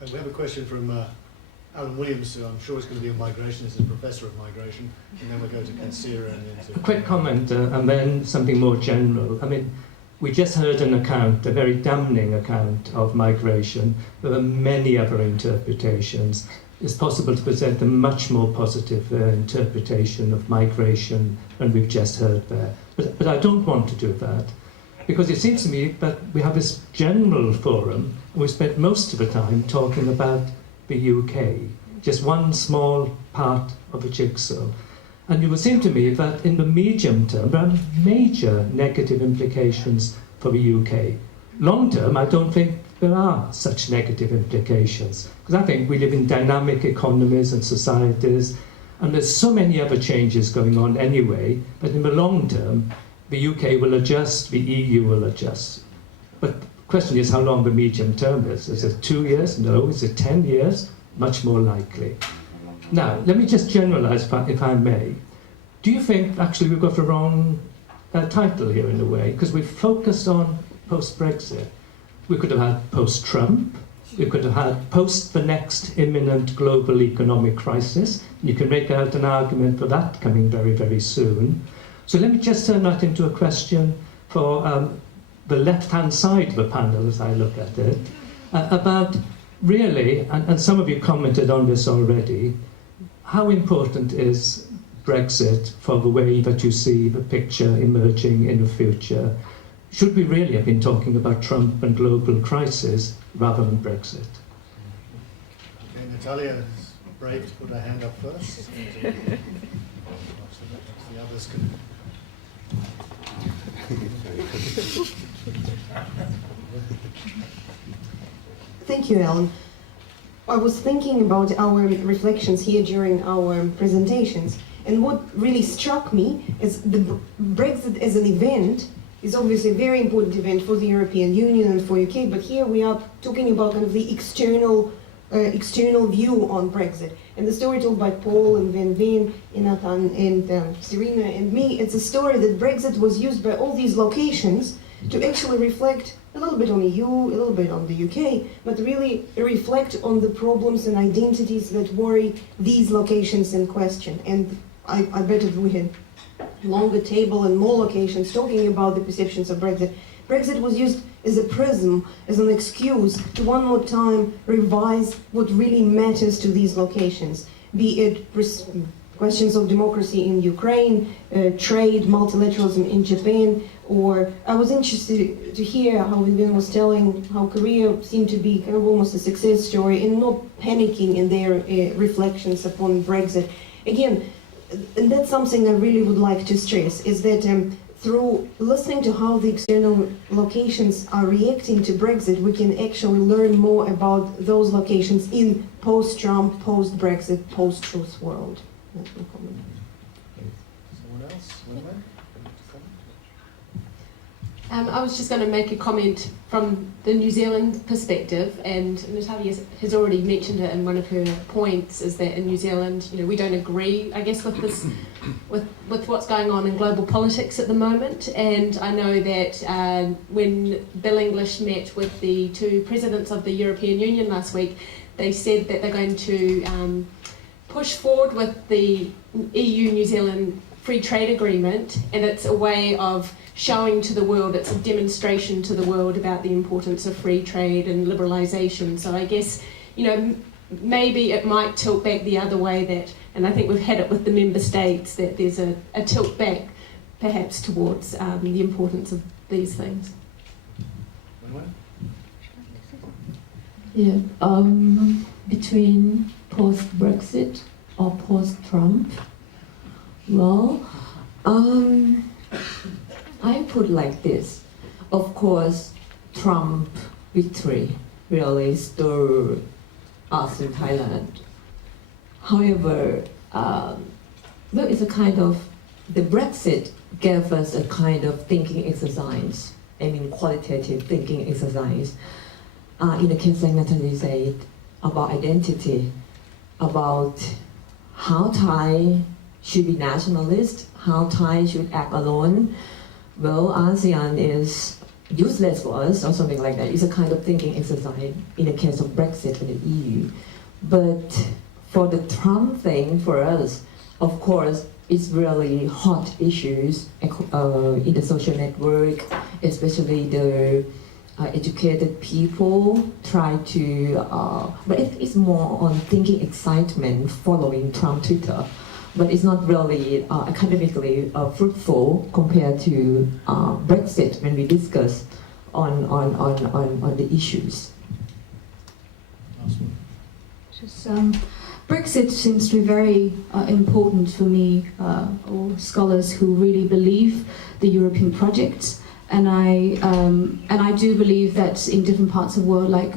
We have a question from Alan Williams, who I'm sure is going to be on migration, as a professor of migration, and then we'll go to Kansira and then to... A quick comment, and then something more general. I mean, we just heard an account, a very damning account of migration. There are many other interpretations. It's possible to present a much more positive interpretation of migration than we've just heard there. But I don't want to do that, because it seems to me that we have this general forum, and we spent most of the time talking about the UK, just one small part of the jigsaw. And it would seem to me that in the medium term, there are major negative implications for the UK. Long term, I don't think there are such negative implications, because I think we live in dynamic economies and societies, and there's so many other changes going on anyway, that in the long term, the UK will adjust, the EU will adjust. But the question is how long the medium term is. Is it 2 years? No. Is it 10 years? Much more likely. Now, let me just generalize, if I may. Do you think, actually, we've got the wrong title here in a way, because we've focused on post-Brexit. We could have had post-Trump. We could have had post the next imminent global economic crisis. You can make out an argument for that coming very, very soon. So let me just turn that into a question for the left-hand side of the panel as I look at it, about really, and some of you commented on this already, how important is Brexit for the way that you see the picture emerging in the future? Should we really have been talking about Trump and global crisis rather than Brexit? Okay, Natalia is brave to put her hand up first. The others can... Thank you, Alan. I was thinking about our reflections here during our presentations, and what really struck me is the Brexit as an event is obviously a very important event for the European Union and for UK, but here we are talking about kind of the external view on Brexit. And the story told by Paul and Van Veen, Nathan and Serena and me, it's a story that Brexit was used by all these locations to actually reflect a little bit on the EU, a little bit on the UK, but really reflect on the problems and identities that worry these locations in question. And I bet if we had longer table and more locations talking about the perceptions of Brexit. Brexit was used as a prism, as an excuse to one more time revise what really matters to these locations, be it questions of democracy in Ukraine, trade, multilateralism in Japan, or I was interested to hear how Vivian was telling how Korea seemed to be kind of almost a success story and not panicking in their reflections upon Brexit. Again, and that's something I really would like to stress, is that through listening to how the external locations are reacting to Brexit, we can actually learn more about those locations in post-Trump, post-Brexit, post-truth world. That's my comment. Someone else? I was just going to make a comment from the New Zealand perspective, and Natalia has already mentioned it in one of her points, is that in New Zealand, we don't agree, I guess, with this, with what's going on in global politics at the moment. And I know that when Bill English met with the two presidents of the European Union last week, they said that they're going to push forward with the EU-New Zealand free trade agreement, and it's a way of showing to the world, it's a demonstration to the world about the importance of free trade and liberalisation. So I guess, maybe it might tilt back the other way, that, and I think we've had it with the member states, that there's a tilt back perhaps towards the importance of these things. Yeah, between post-Brexit or post-Trump, well, I put like this. Of course, Trump victory really stirred us in Thailand. However, there is a kind of, the Brexit gave us a kind of thinking exercise, qualitative thinking exercise. In the case like Natalie said, about identity, about how Thai should be nationalist, how Thai should act alone. Well, ASEAN is useless for us or something like that. It's a kind of thinking exercise in the case of Brexit and the EU. But for the Trump thing, for us, of course, it's really hot issues in the social network, especially the educated people try to, but it's more on thinking excitement following Trump Twitter, but it's not really academically fruitful compared to Brexit when we discuss on the issues. Last one. Just, Brexit seems to be very important for me, or scholars who really believe the European project, and I do believe that in different parts of the world, like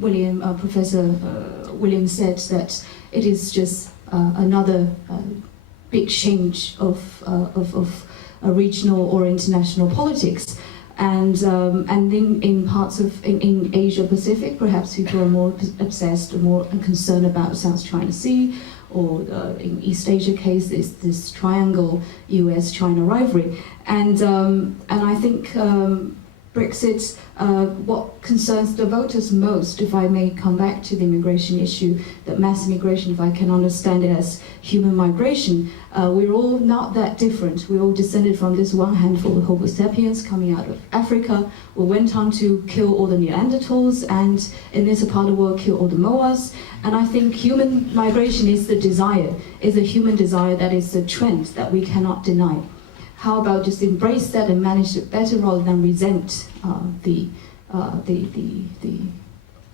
Professor William said, that it is just another big change of regional or international politics. And in parts of in Asia Pacific, perhaps people are more obsessed or more concerned about South China Sea, or in East Asia case, this triangle US-China rivalry. And I think Brexit, what concerns the voters most, if I may come back to the immigration issue, that mass immigration, if I can understand it as human migration, we're all not that different. We're all descended from this one handful of Homo sapiens coming out of Africa. We went on to kill all the Neanderthals, and in this part of the world kill all the Moas. And I think human migration is the desire, is a human desire that is a trend that we cannot deny. How about just embrace that and manage it better rather than resent the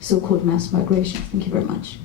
so-called mass migration? Thank you very much.